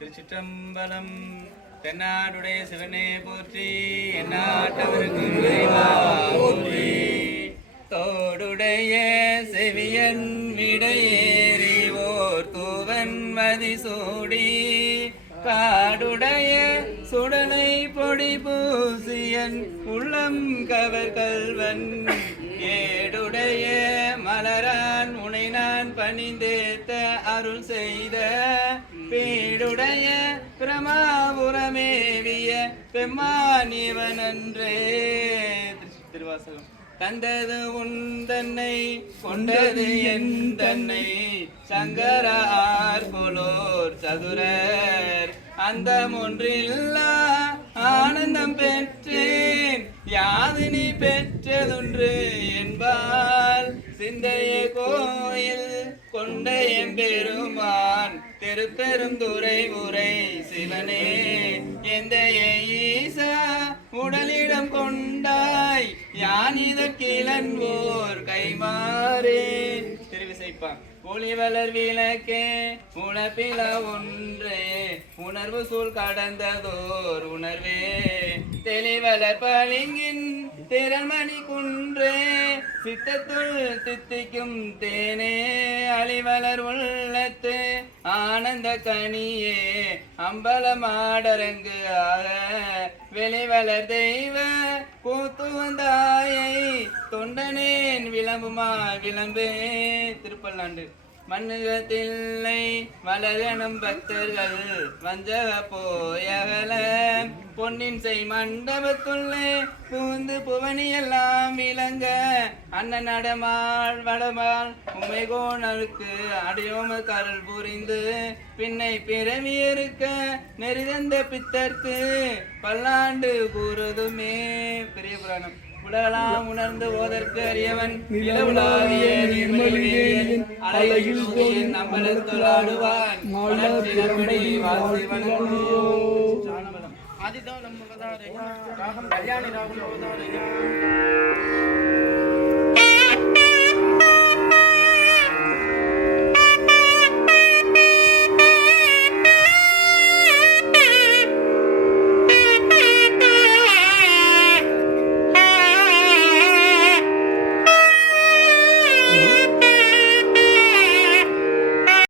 திருச்சிற்றம்பலம். தென்னாடுடைய சிவனே போற்றி, எந்நாட்டவருக்கு இறைவா போற்றி. தோடுடைய செவியன் விடையேறி ஓர் தூவன் மதிசூடி, காடுடைய சுடலை பொடி பூசியன் உள்ளம் கவர் கல்வன், ஏடுடைய மலரான் உனை நான் பணிந்தேத்த அருள் செய்த, பீடுடைய பிரமாபுரமேவிய பெம்மானிவனன்றே. திருவாசகம். தந்தது உன் தன்னை கொண்டது என் தன்னை, சங்கரார் போலோர் சதுரர் அந்த ஒன்றில்லா ஆனந்தம் பெற்றேன், யாது நீ பெற்றதொன்று என்பால். சிந்தைய கோயில் கொண்ட எம்பெருமான் திருப்பெருந்துறை உரை சிவனே, எந்த ஈசா உடலிடம் கொண்டாய், யான் இதற்கிலன்போர் கைமாறே. திருவிசைப்பான். ஒளிவளர் விளக்கே உணப்பில ஒன்றே, உணர்வு சூழ் கடந்ததோர் உணர்வே, தெளிவளர் பளிங்கின் திறமணி குன்றே, சித்தத்துள் தித்திக்கும் தேனே, அழிவளர் உள்ளத்து ஆனந்த கனியே, அம்பலமாடரங்கு ஆக வெளிவளர் தெய்வ கூத்துவந்தாயை, தொண்டனேன் விளம்புமா விளம்பே. திருப்பல்லாண்டு. மண்ணுகத்தில்லை வளரணும் பக்தர்கள் வஞ்சக போயகல, பொன்னின் செய் மண்டபத்துள்ளே பூந்து புவனியெல்லாம் விளங்க, அண்ணன் அடமாள் வடமாள் உமை கோணருக்கு அடியோம கருள் புரிந்து, பின்னை பிறவியிருக்க நெறிதந்த பித்தர்க்கு பல்லாண்டு கூறுதுமே. பெரிய புராணம். உலகலாம் உணர்ந்து ஓதற்கு அறியவன், நிலவுலாவிய நீர்மொழியின் அலையில் சூரியன் அம்பலத்துளாடுவான், மலர்ச்சிலப்படி வாழ்த்தி வணங்குவோம். ஆதிதோ நம்ம கதாரயா ராகம் கல்யாணி ராகம் அவதாரயா.